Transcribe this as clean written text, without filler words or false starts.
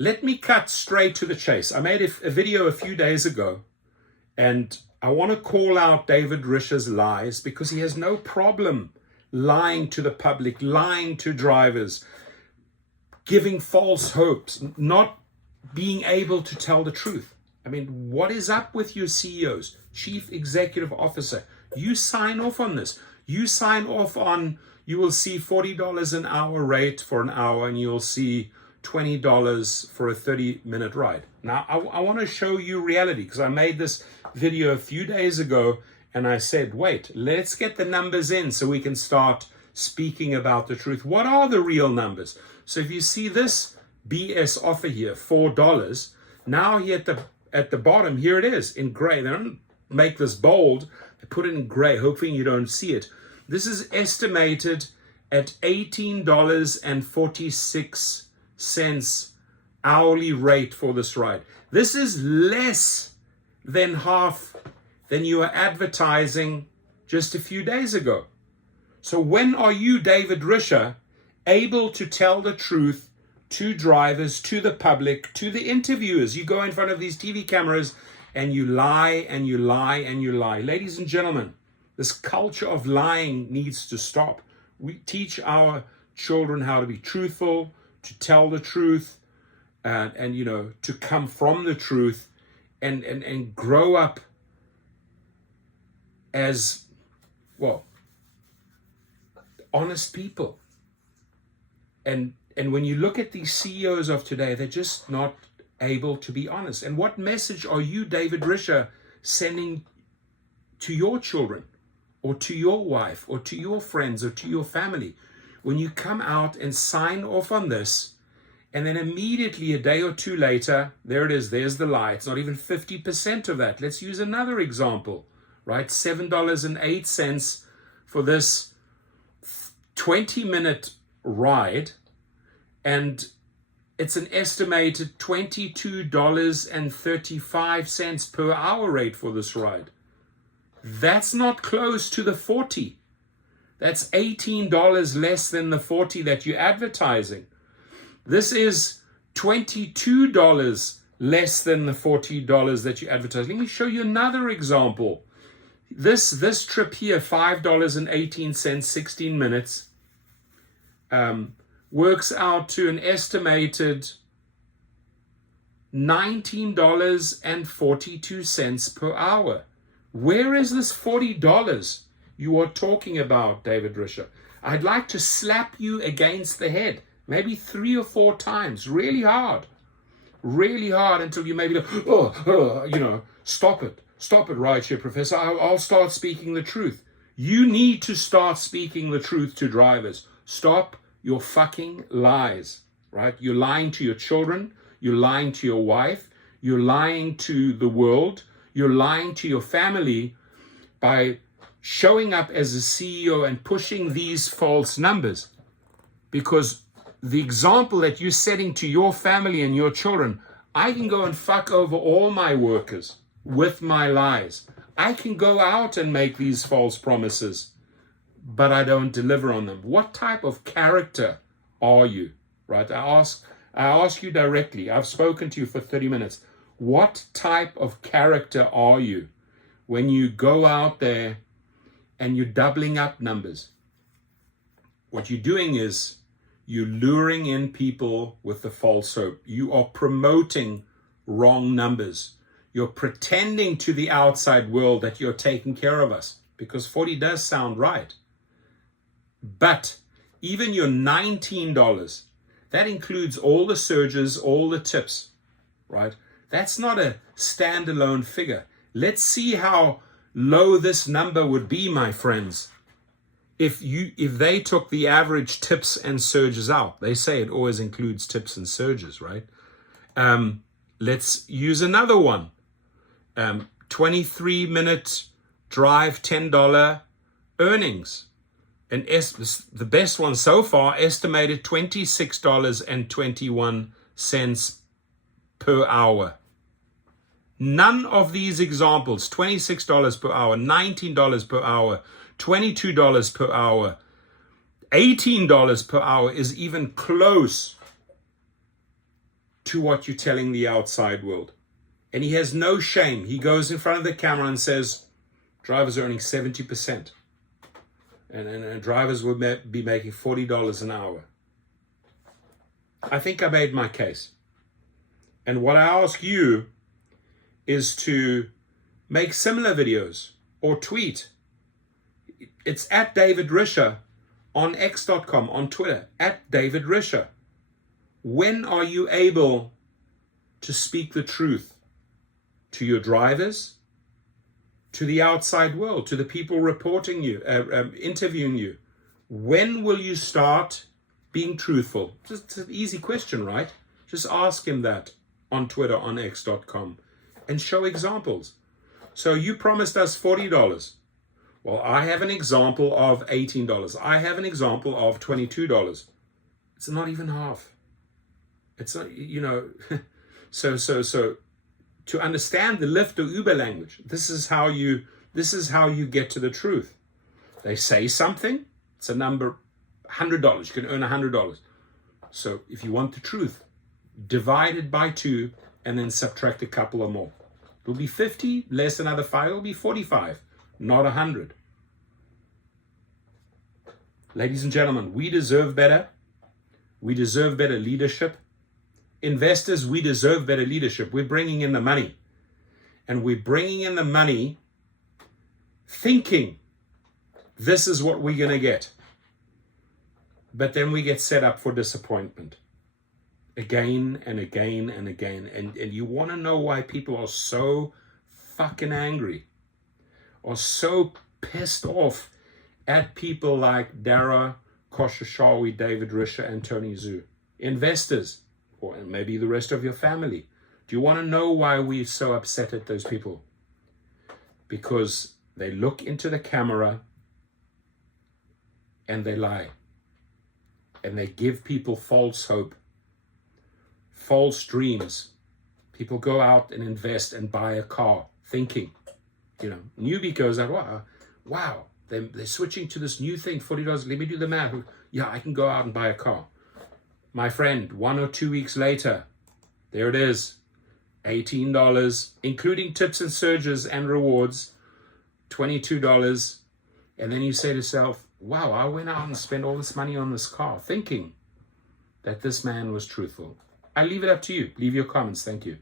Let me cut straight to the chase. I made a video a few days ago, and I want to call out David Risher's lies, because he has no problem lying to the public, lying to drivers, giving false hopes, not being able to tell the truth. I mean, what is up with your CEOs, Chief Executive Officer? You sign off on this. You sign off on, you will see $40 an hour rate for an hour, and you'll see $20 for a 30-minute ride. Now, I want to show you reality, because I made this video a few days ago, and I said, wait, let's get the numbers in so we can start speaking about the truth. What are the real numbers? So if you see this BS offer here, $4, now here at the bottom, here it is in gray. They don't make this bold. They put it in gray, hoping you don't see it. This is estimated at $18.46 hourly rate for this ride. This is less than half than you were advertising just a few days ago. So when are you, David Risher, able to tell the truth to drivers, to the public, to the interviewers? You go in front of these TV cameras and you lie and you lie and you lie. Ladies and gentlemen, this culture of lying needs to stop. We teach our children how to be truthful, to tell the truth, and you know, to come from the truth, and grow up as, well, honest people. And when you look at these CEOs of today, they're just not able to be honest. And what message are you, David Risher, sending to your children, or to your wife, or to your friends, or to your family, when you come out and sign off on this, and then immediately a day or two later, there it is, there's the lie. It's not even 50% of that. Let's use another example, right? $7.08 for this 20-minute ride, and it's an estimated $22.35 per hour rate for this ride. That's not close to the 40. That's $18 less than the 40 that you're advertising. This is $22 less than the $40 that you advertise. Let me show you another example. This trip here, $5.18, 16 minutes, works out to an estimated $19.42 per hour. Where is this $40 you are talking about, David Risher? I'd like to slap you against the head, maybe 3 or 4 times, really hard, until you maybe go, stop it, Rideshare Professor. I'll start speaking the truth. You need to start speaking the truth to drivers. Stop your fucking lies, right? You're lying to your children. You're lying to your wife. You're lying to the world. You're lying to your family by showing up as a CEO and pushing these false numbers. Because the example that you're setting to your family and your children, I can go and fuck over all my workers with my lies. I can go out and make these false promises, but I don't deliver on them. What type of character are you? Right? I ask you directly. I've spoken to you for 30 minutes. What type of character are you when you go out there and you're doubling up numbers? What you're doing is you're luring in people with the false hope. You are promoting wrong numbers. You're pretending to the outside world that you're taking care of us, because 40 does sound right. But even your $19, that includes all the surges, all the tips, right? That's not a standalone figure. Let's see how low this number would be, my friends, if they took the average tips and surges out. They say it always includes tips and surges, right? Let's use another one. 23-minute drive, $10 earnings. And the best one so far, estimated $26.21 per hour. None of these examples, $26 per hour, $19 per hour, $22 per hour, $18 per hour, is even close to what you're telling the outside world. And he has no shame. He goes in front of the camera and says, drivers are earning 70%. And drivers will be making $40 an hour. I think I made my case. And what I ask you is to make similar videos or tweet. It's at David Risher on x.com, on Twitter, at David Risher. When are you able to speak the truth to your drivers, to the outside world, to the people reporting you, interviewing you? When will you start being truthful? Just an easy question, right? Just ask him that on Twitter, on x.com, and show examples. So you promised us $40. Well, I have an example of $18. I have an example of $22. It's not even half. It's not, so to understand the Lyft or Uber language, this is how you get to the truth. They say something, it's a number, $100. You can earn $100. So if you want the truth, divide it by 2 and then subtract a couple or more. It'll be 50, less another 5, it'll be 45, not 100. Ladies and gentlemen, we deserve better. We deserve better leadership. Investors, we deserve better leadership. We're bringing in the money. And we're bringing in the money thinking this is what we're going to get. But then we get set up for disappointment. Again and again and again. And you want to know why people are so fucking angry or so pissed off at people like Dara Khosrowshahi, David Risher, and Tony Zhu. Investors, or maybe the rest of your family. Do you want to know why we're so upset at those people? Because they look into the camera and they lie. And they give people false hope, false dreams. People go out and invest and buy a car thinking, newbie goes out, wow, they're switching to this new thing, $40, let me do the math. Yeah, I can go out and buy a car. My friend, 1 or 2 weeks later, there it is, $18, including tips and surges and rewards, $22. And then you say to yourself, wow, I went out and spent all this money on this car, thinking that this man was truthful. I leave it up to you. Leave your comments. Thank you.